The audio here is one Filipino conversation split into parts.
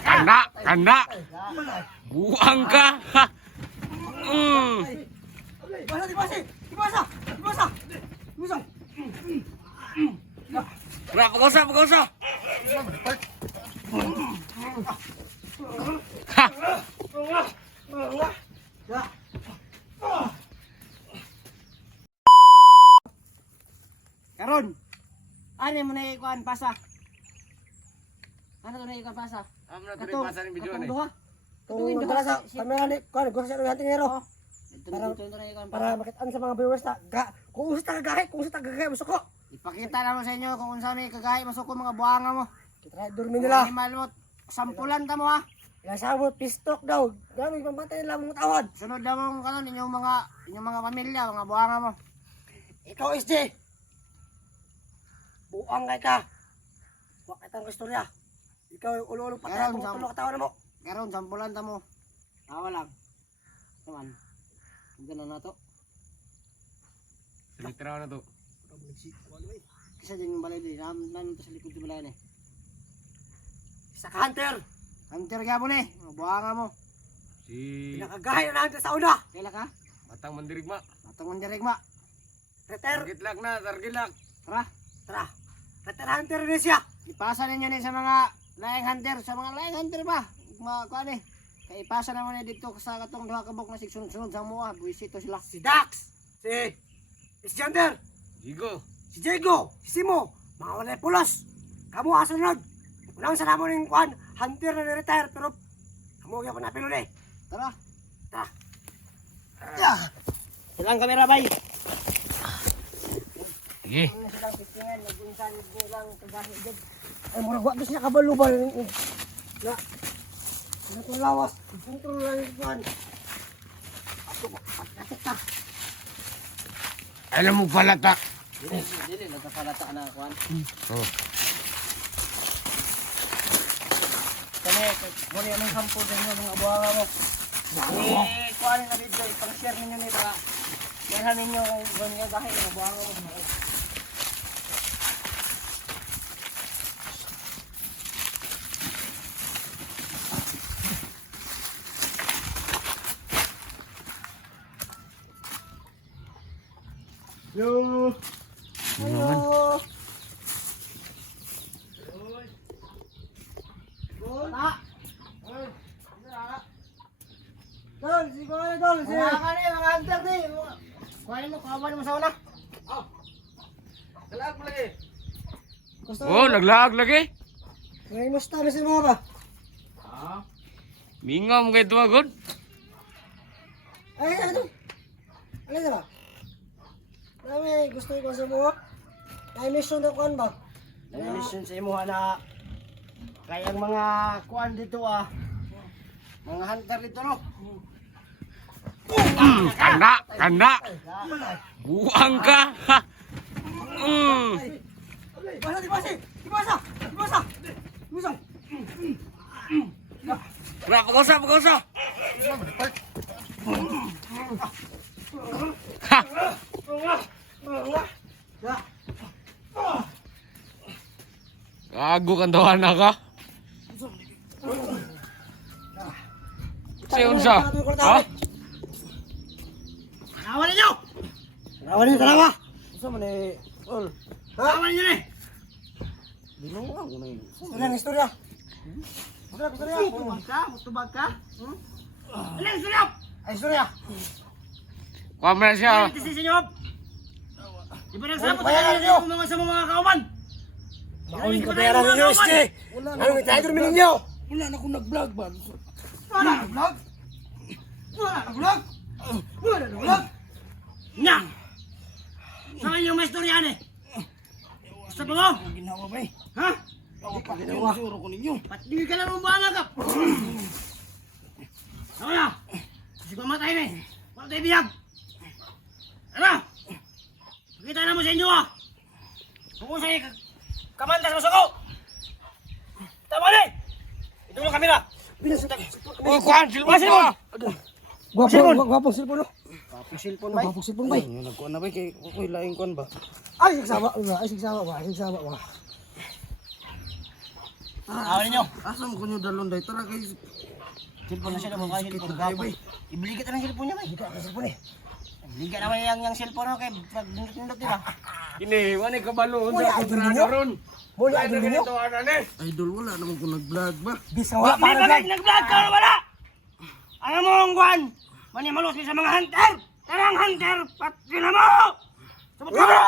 Kanda, kanda. Buang ka. Dibasa, dibasa, dibasa, dibasa, dibasa. Bra, pag-usa, pag-usa. Ha. Karon. Ano mo na ikuan pasa? Ano to na ikuan pasa? Amo na tuloy pasa ni video ni. Tuwin duha sa kamera ni kuan ko sa hunting hero. Para makitaan sa mga viewers ta. Kung usa ta kagahi, kung usa ta kagahi masuko. Ipakita na mo sa inyo kung unsa ni kagahi masuko mga buhanga mo. Kita durmi nila. Animal mo. Sampulan ta mo ha. Kasabot pistok daw. Dami pamatay nila mga tawad. Sunod daw mong kanon inyong mga pamilya, mga buhanga mo. Ikaw SJ. Buang kay ka. Wa kay tang istorya. Ikaw yung ulo-ulo patay mo tulo ka tawo na mo. Karon sampulan ta mo. Tawa lang. Kaman. Ganun na to. Literal na to. Kisa din yung balay din. Nanon to sa likod ng balay ni. Isa ka hunter. Hunter ka mo ni. Buhanga mo. Si Pinakagahay na hunter sa una. Kaila ka? Batang Mandirigma. Batang Mandirigma. Reter. Targilak na, targilak. Tara. Tara. Reter hunter rin siya. Ipasa ninyo ni sa mga laing hunter. Sa mga laing hunter ba? Mga kuha ni. Kaya ipasa naman na dito sa katong duha kabok na sigsunod-sunod sa mua. Buwisito sila. Si Dax. Si Hunter. Jigo. Si Diego. Si Simo. Mga walay pulos. Kamu asunod. Unang sa namon yung kuhan. Hunter na ni-retire. Pero kamu yung panapilo na eh. Tara. Tara. Silang kamera bay. Sige. Silang pistingan. Nag-insan nilang kagahigid. Ay murag wa siya kabalubal. Na. Ano itong lawas? Kontrol lang yung kuhan. Ako pagkatik. Alam mo pala ta. Dili, nagkapalata ka na kuhan. Oh. Kami, muli anong sample sa inyo mga buhanga mo. Kuhanin na video, ipang-share ninyo nito ha. Meron ninyo kung ganyan dahil mga buhanga mo. Yo! Hello! Dol, siguro na dol. Mga kani, mga hunter di. Kuhanin mo, kawan mo sa una. Lalag mo lagi. Gusto Oh, naglaag lagi. Ngayon mo sa si mga ba? Mingam kay tuwa god. Ay, ano to? Ano na ba? Dami, gusto ko sa mga. May mission na kuhan ba? May mission sa imo na kaya ang mga kuhan dito mga hunter dito no? Kanda, kanda. Buang ka. Dibasa, dibasa, dibasa, dibasa, dibasa. Bra, pag-usa, pag-usa. Ha. Gago kan tawanan ka. Si unsa? Ha? Nawan ninyo! Nawan ninyo talaga! Gusto mo ni... Ol. Nawan ninyo ni! Binuang mo na yun. Ano ang istorya? Ano ang istorya? Mustubag ka? Mustubag ka? Ano ang istorya? Ay istorya! Kuha mo na siya. Ano ang istorya? Di ba nagsabot na sa mga kauman? Makunin ko bayaran ninyo, SJ! Ano ang tayo durmin ninyo? Wala na akong nag-vlog ba? Wala na vlog? Wala na vlog? Wala na vlog? Nya! Saan yung may istorya ni? Gusto mo mo? Ang ginawa ba eh? Ha? Ako pa ginawa. Suro ko ninyo. Patigil ka lang ng bahala ka! Ako na! Kasi mamatay na eh! Wala tayo biyag! Ano? Pakita na mo sa inyo Kung sa'yo kamandas mo sa ko! Tama na eh! Ito mo kamera! Oh, kuhan, silpa ka. Gwapong silpon no? Gwapong silpon ba? Gwapong silpon ba? Ay, nagkuhan na ba kay Kukoy laing kuhan ba? Ay, sigsama ba? Ay, sigsama ba? Sigsama ba? Awan ninyo. Asam ko nyo dalon day. Tara kay Cellphone na siya naman kaya cellphone. Gapon. Ibili ka ng cellphone niya, bay. Hindi ka cellphone eh. Ibili ka naman yung cellphone no, kay pag-nindot-nindot, di ba? Ini, wala ka balon Wala, sa idol kontrada ninyo. ron. Muli Ay, idol ninyo. ganito ano eh. idol wala naman ko nag-vlog ba. Bisa wala Hindi para ba lang. nag-vlog ka o wala? Alam mo ang kwan, manimalos ka sa mga hunter! Tarang hunter, pati na mo! Sabot ka wala!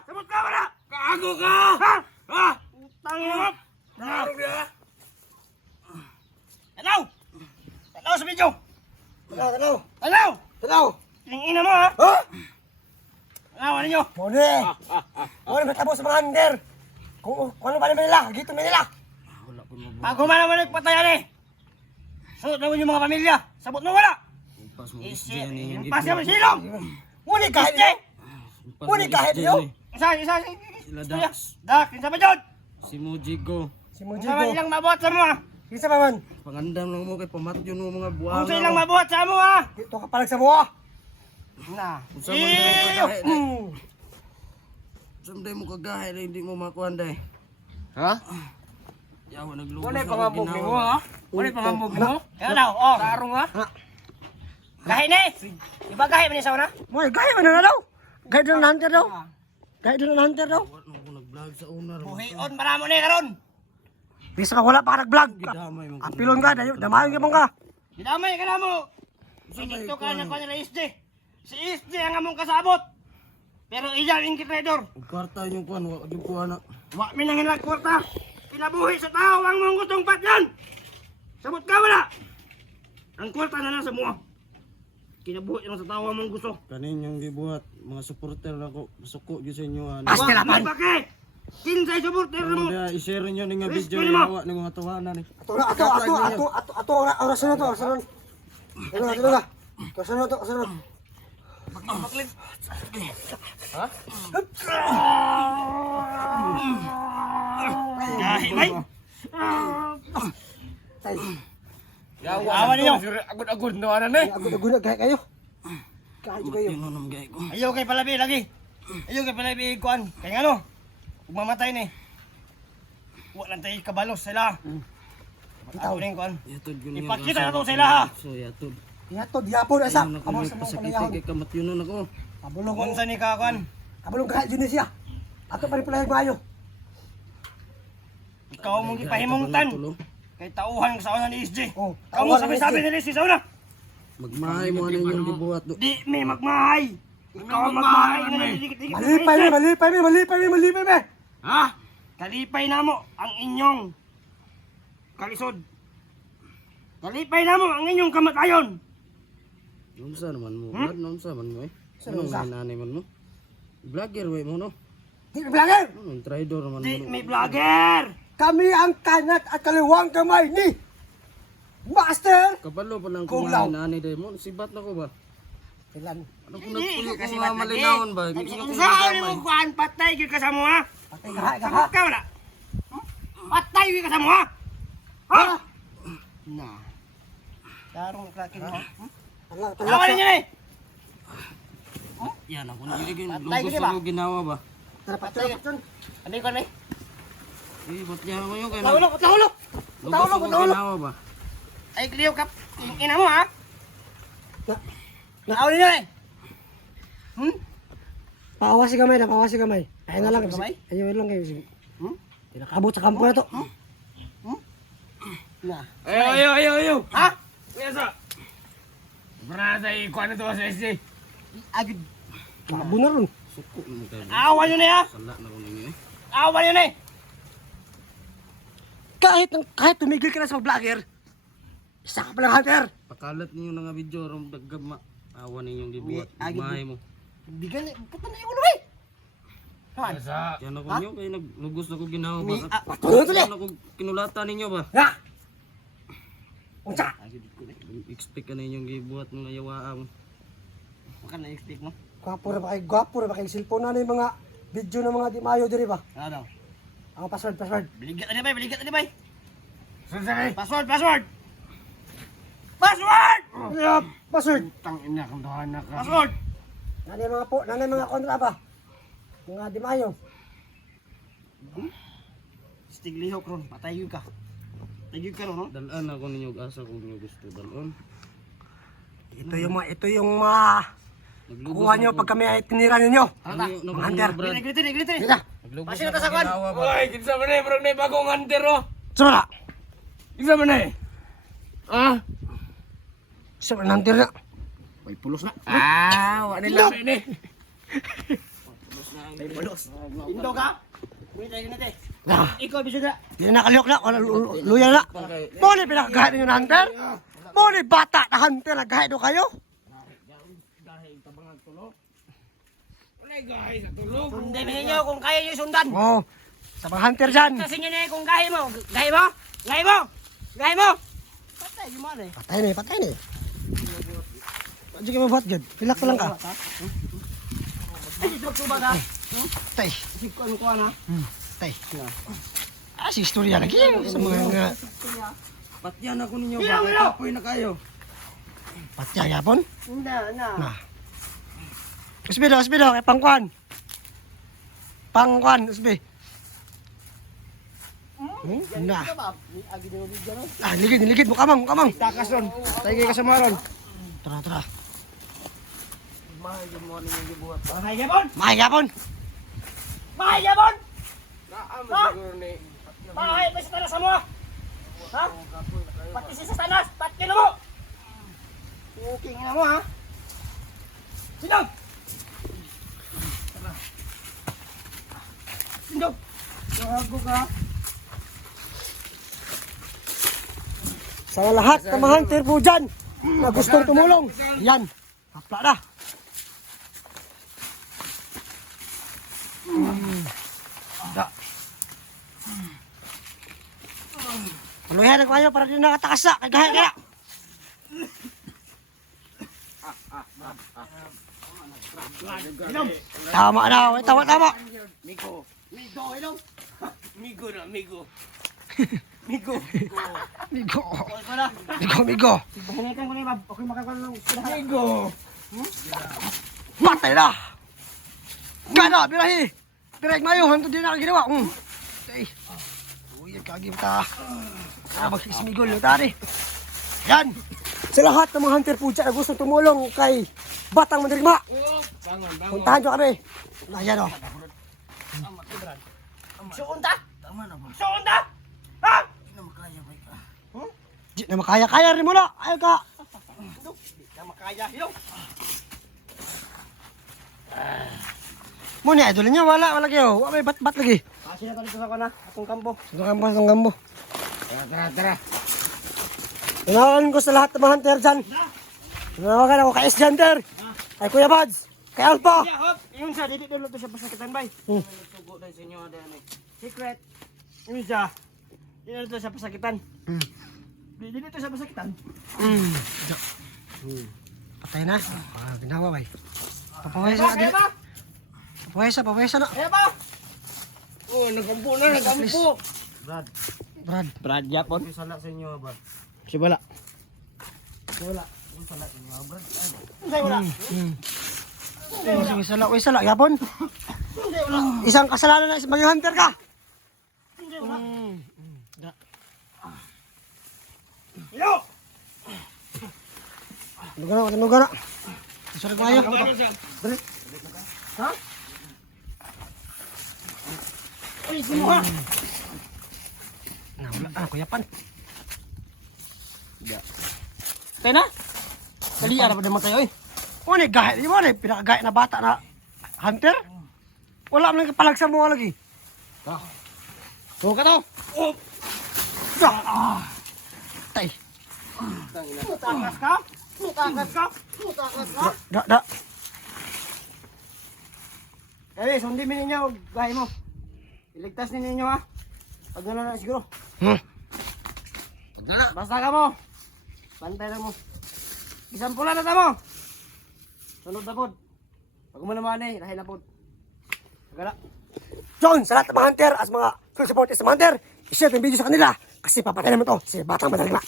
Sabot ka wala! Kaago ka! Ha? Ha? Utang mo! Kaago ka! Tanaw! Tanaw sa video! Tanaw, tanaw. Tanaw! Tanaw. Yung ina mo ha! Ha? Tanaw, ano nyo? Muli. Muli matabo sa mga under. Kung ano ba naman nila, gito nila. Wala ko mo. Pag humana mo nagpatayan eh! Sunod naman yung mga pamilya! Sabot mo wala! Pas mo Isi, SJ ni yung impas naman silong! Muli kahit Isi! niyo. Muli kahit niyo. Isa! Sila Dax. Dak, kinsa ba dyan? Si Mujigo. Si Kinsa man Mujigo. ilang mabuhat sa mo ha? Isa pa man. Pangandam lang mo kay pamatyo no mga Kung buwang. sa ilang mabuhat sa mo ha? Dito ka palag sa buha. Na. Unsa man day kagahe day. Hmm. Someday mo kagahe day hindi mo makuan day. Ha? Yawa naglubos. Wala na pa nga ako mo ginawa. ha? Wala pa nga mo mo? Kaya daw, oh. Tarong ha? Gahi ni! Iba gahi man isaw na? Muli gaya man na daw. Gaya doon na hunter daw. Gaya doon na hunter daw. Wala na ako nag-vlog sa una. ro. Buhion para mo ni karon. Bisa ka wala pa ka nag-vlog. Gidamay mo. Apilon ka, damayon ka mong ka. Dinamay ka na mo. Si TikTok ka na ko nila SJ. Si SJ ang among kasabot. Pero iya ang kitredor. Ug kwarta yung kuan wa gyud kuan na. Wa mi nang hilag kwarta. Kinabuhi sa tao ang mong gutong patyan. Sabot ka wala. Ang kwarta na lang sa mua. Kinabuhi lang sa tao ang mong gusto. Kanin yung gibuhat mga supporter nako suko gyud sa inyo ano. Basta Wa naman. mi bake. Kinsay supporter mo. Kaya i-share niyo ning nga video Respect mo. yawa ng mga tawanan ni. Ato, orasan na to, orasan na. Ano ka? Orasan na to, orasan na. Gahi bay. Tay, Yawa Awan ninyo. Agud-agud na ano eh. agad-agad gaya kayo. Gaya kayo. Yun nam gay ko. Ayaw kay palabi lagi. Ayaw kay palabi kuan. Kaya ano? Kung mamatay ni. Wa lang tayo kabalos sila. Ako rin kuan. Yatod yun Ipakita na to sila ha. So yatod. Yato, diapon asa. Ayun ako Amo sa mga pasakit panayahon. kay kamatyonon ako. Kabulong ko. Kung sa ni ka kuan. Kabulong gaya din siya. Ato pa rin pala yung bayo. Ikaw mong gipahimungtan. Kay tauhan sa una ni SJ. Oh, Kamu tauhan sabi-sabi ni ni SJ sa una. Magmahay mo ano yung gibuhat do. Di may magmahay. Ikaw ang magmahay nga dikit-dikit. Malipay me. Ha? Kalipay na mo ang inyong kalisod. Kalipay na mo ang inyong kamatayon. Unsa naman mo? Brad, unsa man mo eh? Ano nga nanay man mo? Vlogger way mo no? Di vlogger. Ano traidor man Di mo? may vlogger. Kami ang kanat at kaliwang kamay ni Master. Kabalo pa lang Kulaw. kumain nanay day mo. Sibat na ko ba? Kailan? Ano kung Hindi nagpuyo ko kasi mga malinawon ba? Hindi ko Kung saan mo kuan patay gyud ka sa mo ha? Patay gaha, gaha. Sabot ka wala? Patay gyud ka sa mo ha? Ha? Na. Darong krakin mo. Awan niyo ni. Yan ako nagiging Patay ko, lugos di ba? ako ginawa ba? Patay gyud. Ano ko ni? Eh, ba't niya ako yung kaya Tahulo, tahulo. lugos ako ginawa ba? Ay kliyo kap. Ina mo ha? Na- Awan niyo ni. Pawasi kamay na, pawasi kamay. Ayun na lang. Kamay? Ayun lang kayo. Sige. Hmm? Tinakabot sa kampo na to. Na. Ayo. Ha? Kesa. Brasa ikuan na to sa SJ. Agad. Mabo na ron. Suko mo kayo. Awan niyo ni ha? Sala na ko ninyo eh. Awan niyo ni. Kahit tumigil ka na sa vlogger, isa ka palang hunter. Pakalat ninyo na nga video rom daggama. Awan ninyong gibuhat. Agad Magmahay mo. Bigan puto na yung ulo bay. Han. Kesa. Yan ako niyo kay naglugos na ko ginawa ba? Patuloy tuloy. Ano ko kinulatan ninyo ba? Ha? Unsa? Expect ka na inyong gibuhat ng ayawaan. Maka na expect mo. Gwapo na ba kay cellphone na yung mga video ng mga di mayo diri ba? Ano? Ang password. Biligat na bay, biligat na bay. Sasakay. Password. Password! Password. Tang ina kang dohana ka. Password! Nanay mga kontra ba? Mga di mayo. Astig lihok ron, patay yun ka. Patay yun ka ron, no? Dalan ako ninyo asa kung niyo gusto dalan. Ito yung mga Maglugos kuha nyo pag kami ay tinira ninyo. Mga hunter. Glitin. Dito. Maglugos Pasyo na ta sa kwan. Oy, kinsa man eh, bro, na bagong hunter oh. Sumala. Kinsa man eh? Ah? Sumala nantir na. May pulos na. Ah, wa nila ni. May pulos. Indo ka? Wait, tayo ganito eh. Ah, Ikaw, bisyo na. di na nakaliok na. Wala luya na. Muli pinakagahit ninyo na hunter. Muli bata na hunter. Nagahit do kayo. Wala guys, sa tulog. Sundin ninyo kung kaya nyo sundan. Oh, sa mga hunter dyan. Sasin nyo na kung gahi mo. Gahi mo? Gahi mo? Gahi mo? Patay, yung mga eh. Patay na eh. Pwede ka mabuhat dyan. Pilak ka lang ka. Ay, subak-subak ka. Tay. Isip ko ano ko na. Tay. Ah, si istorya lagi. Sa mga Patyan ako ninyo Milo, ba? Milo! Kapoy na kayo. patya yapon. Na. Nah. Usbido, kay pangkuan. Pangkuan, usbi. Nah. Ah, niligid mo kamang. Takas ron. Tayo kayo kasama ron. Tara. Bahay yung mga ninyo gibuhat. Bahay yapon! Mahay yapon. Bahay yapon! Naam Ha? siguro ni. Bahay pa sa tanas mo! Ha? Pati si sa tanas! Pati na mo! Okay nga mo ha? Sindog! Sindog! Gago ka! Sa lahat ng mga hunter po dyan na gustong tumulong. Yan. Hapla na. Da. Paluhin na kayo para di nakatakas na. Kaya. Tama na. Tama. Migo. Migo, ilong! Migo na, migo. Migo! Migo. Okay ko na! Migo. Bahinikan ko na yung okay makakaroon ng sila. Migo. Matay na. Gana, birahi. Direk mayo, hanto din na ginawa. Ay. Uy, kagim ta. Mag-ismigol yung tari. Yan. Sa lahat ng mga hunter po dyan na gustong tumulong kay Batang Mandirigma. Bangon. Puntahan nyo kami. Ayan o. Suunta? Suunta? Ha? Di na makaya-kaya rin mo na. Ayaw ka. Hindi ka makaya, ilong! Muna, idol niya. Wala kayo. Wala may bat lagi. Kasi na dito sa kana, atong kampo. Itong kambo. Tara. Tinawagan ko sa lahat ng mga hunter dyan. Tinawagan ako kay S-Hunter. Kay Kuya Bads. Kay Alpha. Yeah, hop! Yung sa dito dito to siya pasakitan bay. Tugo tayo sa inyo. Secret. Yung isa. Dito to siya pasakitan. Dito to siya pasakitan. Patay na. Ginawa bay. Kaya ba? Papawesa na. Kaya ba? Oh, nagampo na, nagampo. Brad. Brad Japon. May sala sa inyo ba? Si wala. May sala sa inyo ba? Hindi wala. Uy, sala. Yapon. Isang kasalanan na maging hunter ka. Hindi wala. Ilo! Tunugan na. Sorry ko kayo. Ha? Ay, sinuha! Wala. Kuya Pan. Tayo na? Dali, ano pa naman tayo eh? O, gahit. Di mo, pinakagahit na bata na hunter. Wala mo nang kapalagsan mo lagi. Tuho ka to! Tay. Mutakas ka? Da. Kaya, sundin mo ninyo, gahe mo. Iligtas ninyo ha. Pag na siguro. Basta ka mo. Pantay na mo. Isang pula na mo. Sunod na po. Pag mo naman eh, dahil na po. Agala. John, sa lahat ng mga hunter at mga full supporters sa mga hunter, i-share yung video sa kanila kasi papatay naman to si Batang Madarigma.